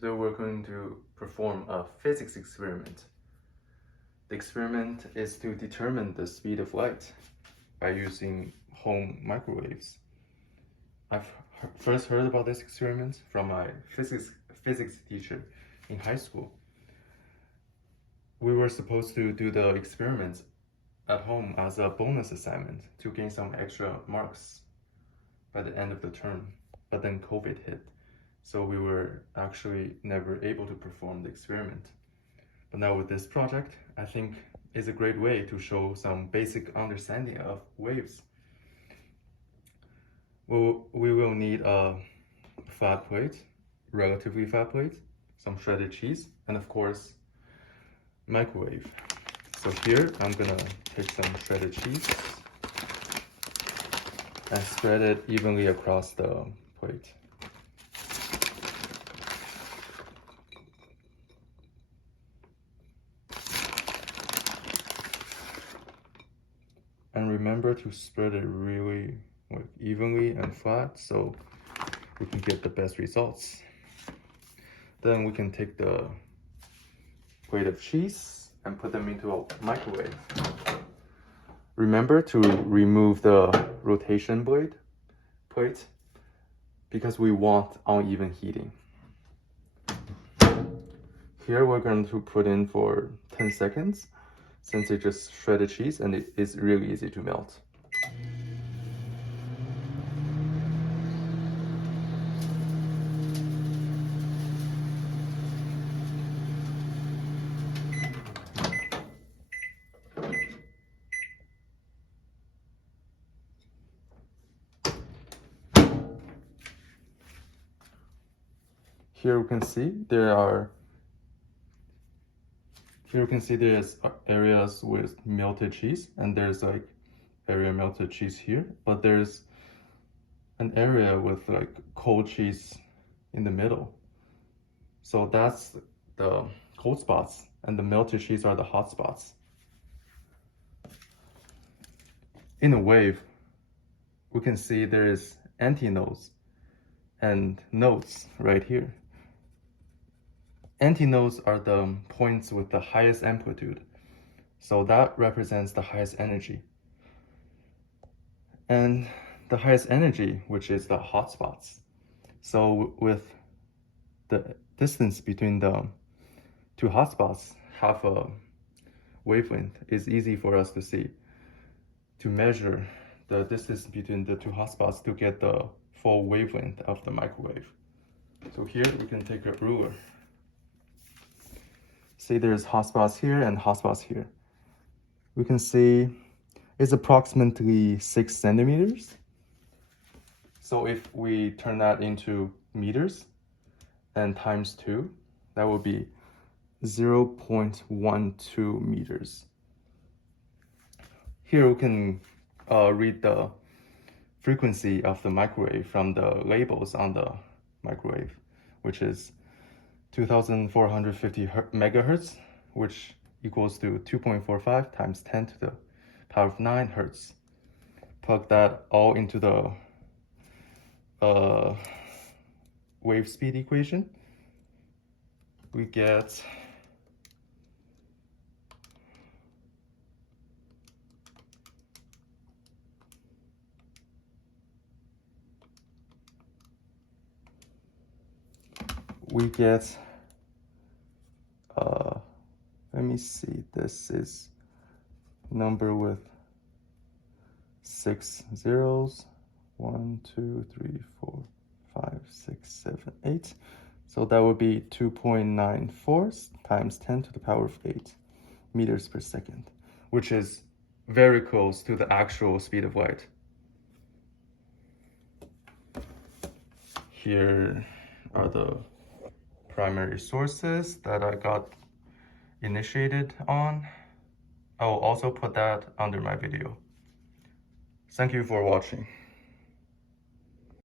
Today we're going to perform a physics experiment. The experiment is to determine the speed of light by using home microwaves. I've first heard about this experiment from my physics teacher in high school. We were supposed to do the experiment at home as a bonus assignment to gain some extra marks by the end of the term, but then COVID hit. So we were actually never able to perform the experiment. But now with this project, I think is a great way to show some basic understanding of waves. Well, we will need a flat plate, relatively flat plate, some shredded cheese, and of course, microwave. So here, I'm gonna take some shredded cheese and spread it evenly across the plate. And remember to spread it really evenly and flat so we can get the best results. Then we can take the plate of cheese and put them into a microwave. Remember to remove the rotation plate because we want uneven heating. Here we're going to put in for 10 seconds since it's just shredded cheese and it is really easy to melt. Here we can see there's areas with melted cheese, and there's like area melted cheese here, but there's an area with like cold cheese in the middle. So that's the cold spots, and the melted cheese are the hot spots. In a wave, we can see there is antinodes and nodes right here. Antinodes are the points with the highest amplitude, so that represents the highest energy. And the highest energy, which is the hot spots. So with the distance between the two hot spots, half a wavelength, is easy for us to see. To measure the distance between the two hot spots to get the full wavelength of the microwave. So here we can take a ruler. See there's hotspots here and hotspots here. We can see it's approximately 6 centimeters. So if we turn that into meters and times 2, that will be 0.12 meters. Here we can read the frequency of the microwave from the labels on the microwave, which is 2450 megahertz, which equals to 2.45 times 10 to the power of 9 hertz. Plug that all into the wave speed equation. We get let me see, this is number with 6 zeros, 1 2 3 4 5 6 7 8, so that would be 2.94 times 10 to the power of 8 meters per second, which is very close to the actual speed of light. Here are the primary sources that I got initiated on. I will also put that under my video. Thank you for watching.